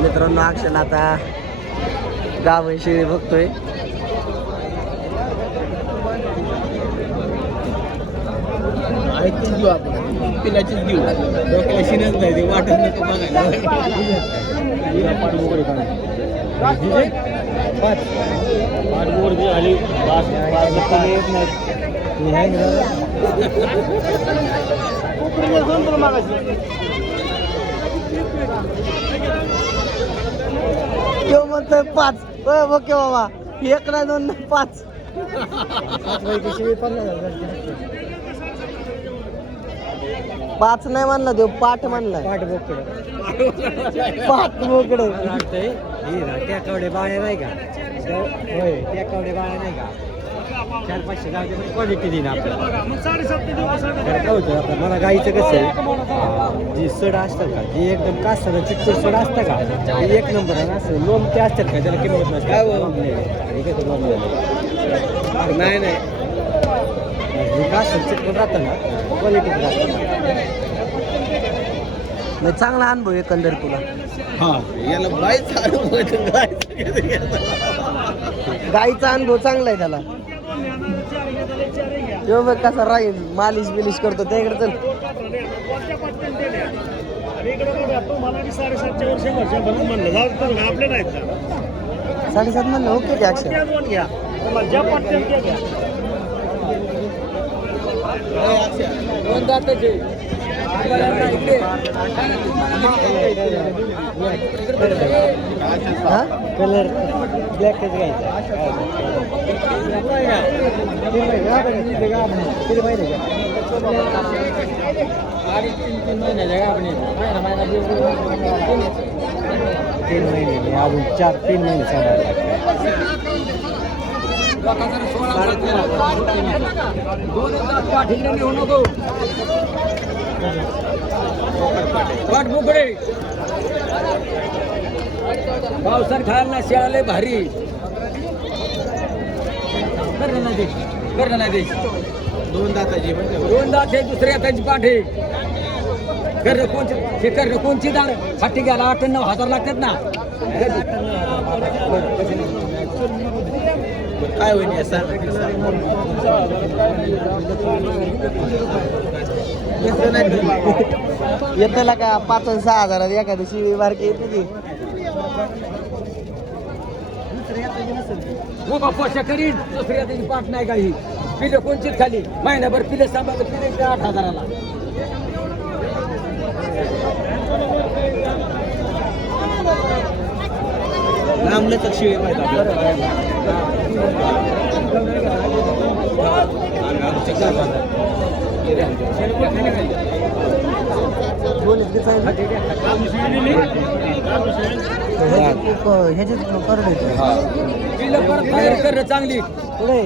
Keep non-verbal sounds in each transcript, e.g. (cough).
मित्रांनो अक्षल आता गाव शेळी बघतोय घेऊ आपण पिलाचीच घेऊ डोक्याला शिनच नाही ते वाटत नको पाच बोर आली पाच. ओके बाबा. एक नाही दोन नाही पाच. पाच नाही म्हणला देव पाठ म्हणला पाठ बोकड. पाच बोकड. टेकावडे बाळ्या नाही का? होय टेकावडे बाळ्या नाही का? चार पाचशे गावचे क्वालिटी देईन आपल्याला. मला गाईचं कसं आहे? सड असतात का? जी एकदम कासर चिकटूर सड असतं का? ते एक नंबर आहे असं. लोम ते असतात का? त्याला किंमत नसते. नाही. नाही. जे कासर चिकटून राहतं ना? क्वालिटी राहतं मग चांगला अनुभव एकंदर तुला. हा. याला गाईचा अनुभव चांगला आहे त्याला. यो बघ कसा राहील मालिश बिलिश करतो त्याकडे चल साडेसातच्या वर्षी वर्षापर्यंत म्हणलं जाऊ तर आपले नाहीत का साडेसात म्हणलं ओके ते अक्षर त्या दोन घ्या तुम्हाला ज्या पट्ट्यात त्या घ्या दोन दाताचे हा कलर ब्लॅकच घ्यायचा तीन महिने तीन तीन महिन्याच्या गाभणी तीन महिने अजून चार तीन महिने सांगायला वाट बोकडे पावसात खायला ना शिळाले भारी दोन दाताची दोन दात आहे दुसऱ्या हाताची पाठ कोणची हे कोणची दार? साठी घ्यायला आठ नऊ हजार लागतात ना. काय होईल येतं का पाच सहा हजारात एखादी शिळी बारकी येते की हो बाप्पा करीन दुसऱ्या हाताची पाठ नाही काही पिलं कोणचीच खाली? महिनाभर पिलं सांभाळ पिले आठ हजाराला. लांबलं शिळी माहिती ह्याच्यात कर चांगली. पुढे.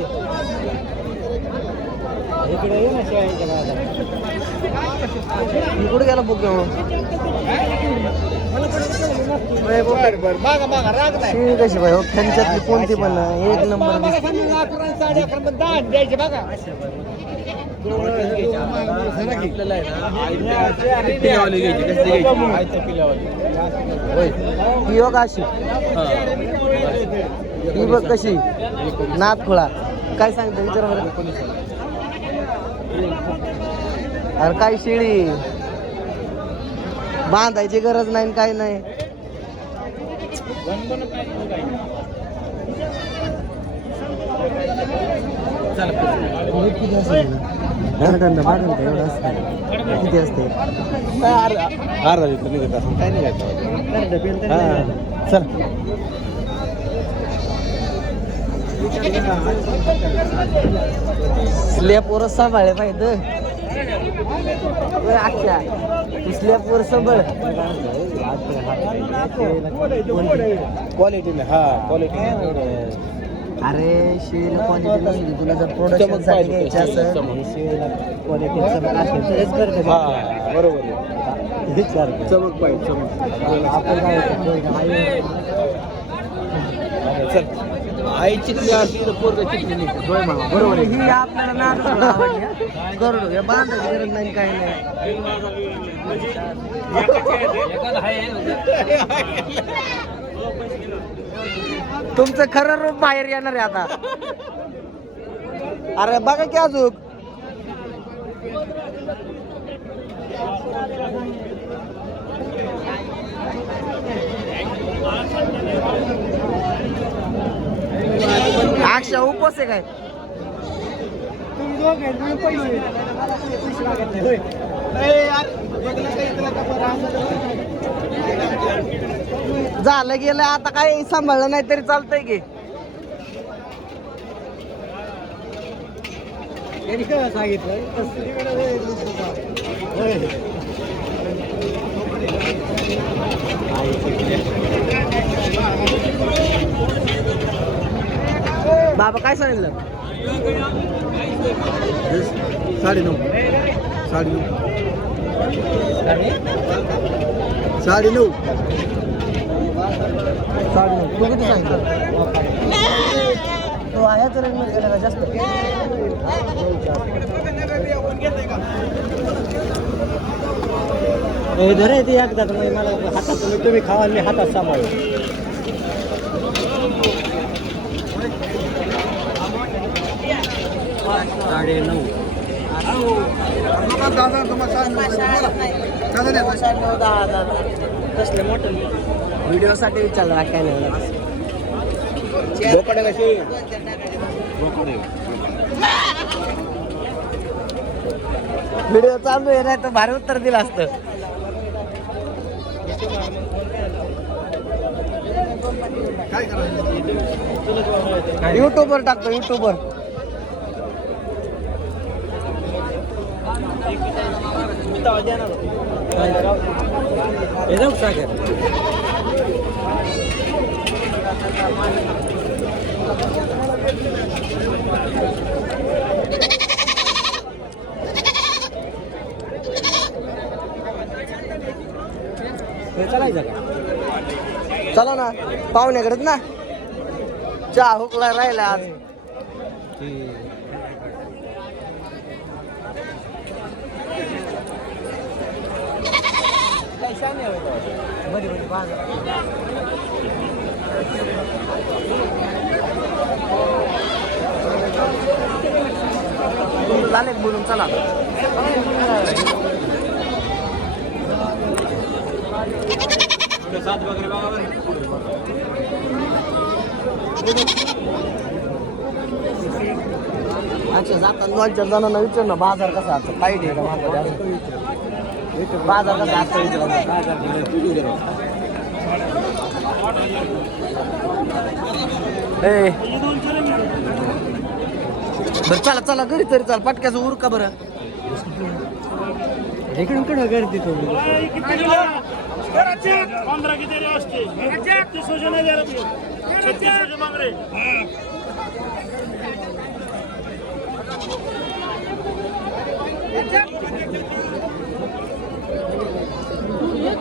इकडे कुठे गेला बुक घेऊन? शिळी कशी भाई हो त्यांच्यातली कोणती पण एक नंबर ही बघ अशी. ही बघ कशी. नाथखोळा काय सांगतो विचार अरे काय शिळी? बांधायची गरज नाही काय नाही. किती असते अर्धा लिटर निघत असं काय निघायचं हा. चल स्लॅपवर सांभाळे पाहिजे. अच्छा तू स्लॅपवर सांभाळ. क्वालिटी हा क्वालिटी अरे शेळीला क्वालिटी नसली तुला जर प्रोडक्शनसाठी घ्यायचं असेल चमक. शेळीला क्वालिटी असेल करते हा बरोबर विचार. चमक पाहिजे चमक आपण काय? चल. आई चिकली असली तर पोरग चिकली नाही होय मामा बरोबर आहे. ही आपल्याला नादच आवडली हा. करू या बांधायची गरज नाही काही नाही. तुमचं खरं रूप बाहेर येणार आहे आता. अरे बघा की अजून. अक्षा उपवास आहे काय? झालं गेलं आता काय सांभाळलं नाही तरी चालतंय की. सांगितलं बाबा काय सांगितलं? साडे नऊ साडे नऊ साडे नऊ साडे नऊ तू किती सांगितलं? तो ह्याच रेंजमध्ये जास्त. धरे ते एकदा मला हातात तुम्ही तुम्ही खावा मी हातात सांभाळू. साडे नऊ. कसले मोठे व्हिडिओसाठी विचारलं काय नाही बोकडे कशी व्हिडिओ चालू आहे नाही तर भारी उत्तर दिलं असतं. युट्यूबवर टाकतो युट्यूबवर हे जाऊ सागर हे चालायचं का चला ना पाहुण्याकडेच ना. चहा हुकला राहिला आज. चालेल बोलून चला. अच्छा जाता दोन चार जणांना विचार ना बाजार कसा असतो पाहिजे का असं? बाजार कसा असतो विचार ए. बरं चला चला घरी तरी चला पटक्याचं उरका बरं? इकडून कडं गर्दी पंधरा किती असते छत्तीस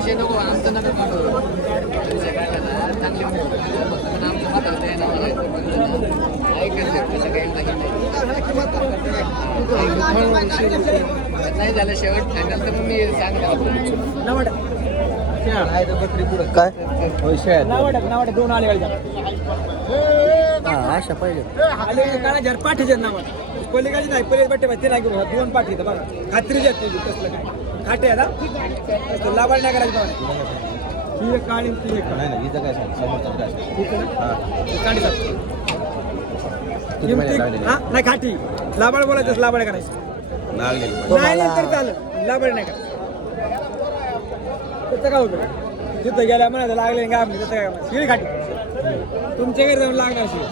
वजन आहे जरा ते. छत्तीस वजन माग रे नाही झालं शेवट फायनल तर मी सांगणार काय दोन आले हा अशा पहिले आले काना पाठीचे नाव पलीकडे नाही पहिले बट्टे ते नाही घेऊ दोन पाठी बघा. खात्रीचे आहेत ते तसलं काय. खाटे हा तसलं लाभाड नाही करायचं ही एक काळी ती एक ठीक आहे ना? ही. हा? नाही खाटी. लाबाड बोलायचं लाबाड करायचं नाही? नाही तर चालेल. नाही करायचं त्याचं काय होतं? तिथं गेल्या म्हणायचं लागले काय त्याचं काय? शिळी खाटी. तुमच्या घरी जाऊन लागणार शिळी.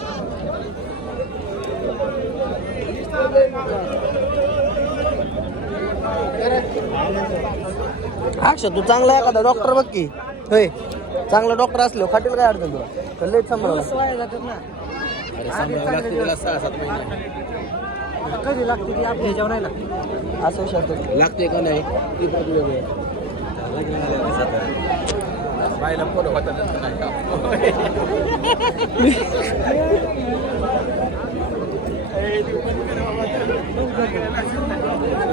अक्षा तू चांगला एखादा डॉक्टर बघ की. होय. चांगला डॉक्टर असलो खातील काय अडचण तुला? तर लय सांभाळावं कधी लागते ती? आपल्या ह्याच्यावर नाही लागते. असं शकतो लागतोय का नाही? ती बाजू वेगळी आहे. (laughs) (laughs)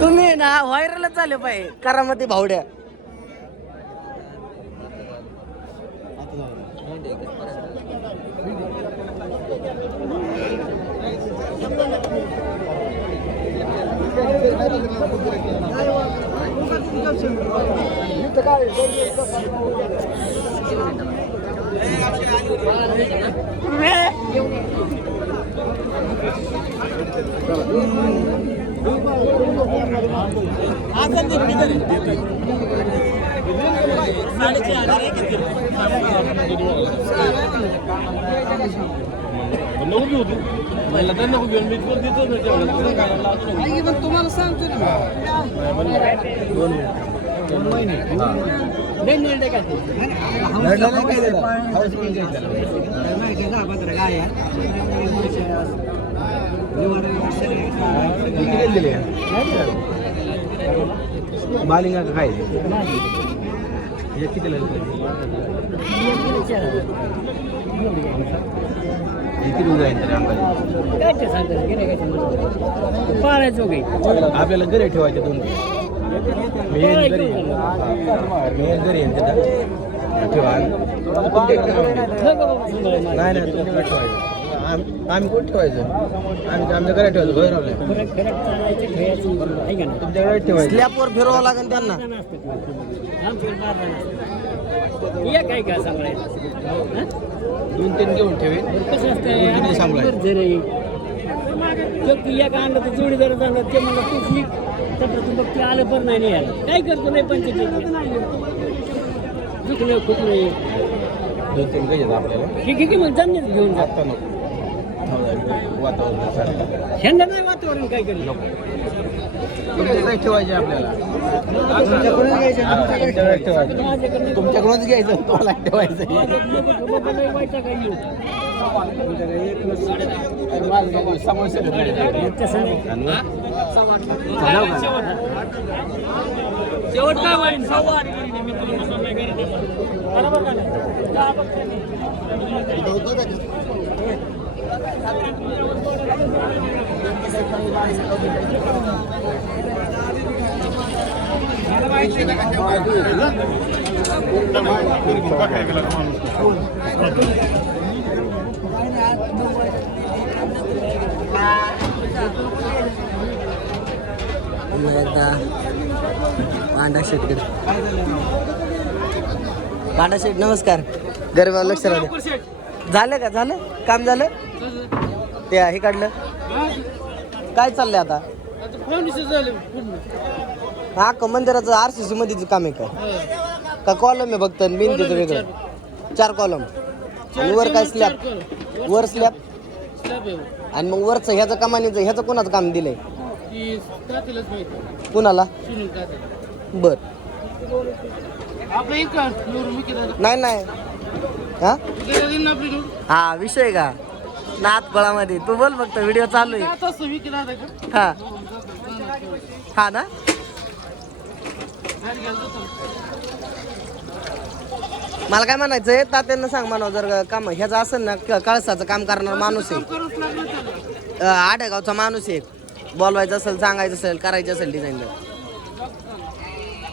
तुम्ही ना व्हायरलच चालले पाहिजे करामध्ये भावड्या. झाल्यावर कसं आता? बाईला फोटो पाठवतात घेऊन नाही का? तुम्ही ना व्हायरलच झाले पाहिजे नाही भावड्या दहा पंधरा गाय बालिंगा का काय? हे कितीला किती दूध आहे तरी अंदाजे? आपल्याला घरी ठेवायचे दोन मेन घरी मी येईन घरी तिथं. ठेवा. नाही नाही ठेवायचं. आम- आम्ही कुठे ठेवायचं? आम्ही आमच्या घरात ठेवायचं घर रावले तुमच्याकडे ठेवायचं. स्लॅपवर फिरवावं लागेल त्यांना. काय काय सांगायचं दोन तीन घेऊन ठेवे कसं सांभाळायचं. एक आणलं तर ते म्हणलं तू शिक तर तू बघ ते आलं पण नाही नाही आलं काय करतो नाही पंचायत दुखलं खुटलं दोन तीन घ्यायचं आपल्याला. ठीक आहे की मग घेऊन जा आता नको. वातावरण. ह्यांना नाही वातावरण काय तुमच्याकडे ठेवायचे आपल्याला माझ्याकडे तुमच्याकडूनच घ्यायचं तुम्हाला ठेवायचं शेवट काय सव्वा एकदा पांडा शेटकडे पांडा शेट नमस्कार. गरीबा लक्ष राहू दे. झालं का? झालं? काम झालं? ते हे काढलं? काय चाललंय आता? हा का मंदिराचं आर सी सी मध्ये काम आहे काय का कॉलम आहे मेन त्याचं वेगळं. चार. कॉलम आणि वर काय स्लॅब वर स्लॅब आणि मग वरचं ह्याचं कमानीचं ह्याचं कोणाचं काम दिलंय? कुणाला? बर. नाही नाही. हा? हा विषय का? नाथफळामध्ये तू बोल फक्त व्हिडिओ चालू आहे. हा. हा ना? मला काय म्हणायचंय तात्यांना सांग म्हणा जर काम ह्याचं असेल ना कळसाचं काम करणार माणूस आहे. अं, आडेगावचा माणूस आहे. बोलवायचं असेल सांगायचं असेल करायचं असेल डिझाईन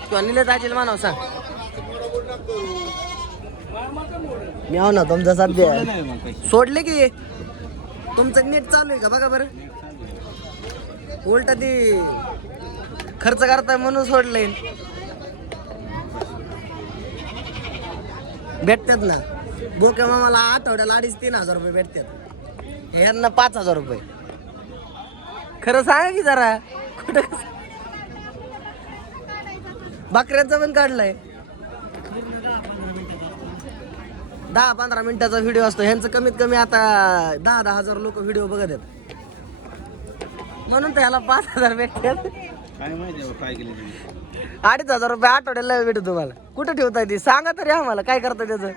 किंवा निले मानव सांग. मी आहो ना तुमचा सध्या सोडले की? तुमचं नीट चालू आहे का? बघा बरं. उलट ती खर्च करताय म्हणून सोडलंय. भेटतात ना. बोके मामाला आठवड्याला अडीच तीन हजार रुपये भेटतात ह्यांना पाच हजार रुपये. खरं सांगा की जरा. कुठं बकऱ्यांचं पण काढलंय. दहा पंधरा मिनिटाचा व्हिडिओ असतो. ह्यांचं कमीत कमी आता दहा दहा हजार लोक व्हिडिओ बघत आहेत. म्हणून तर ह्याला पाच हजार भेटतात काय माहिती काय केलं अडीच हजार रुपये आठवड्याला भेटू तुम्हाला. कुठं ठेवताय ती? सांगा तरी आम्हाला काय करता त्याचं?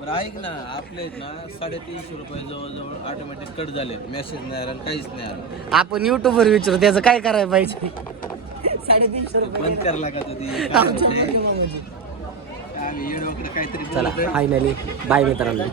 बरं ऐक ना आपले आहेत ना साडेतीनशे रुपये जवळजवळ ऑटोमॅटिक कट झाले मेसेज नाही आला काहीच नाही आलं. आपण युट्यूब वर विचारू त्याचं काय करायला पाहिजे? साडेतीनशे रुपये बंद करायला का मागे मागायचे. चला. फायनली बाय मित्रांनो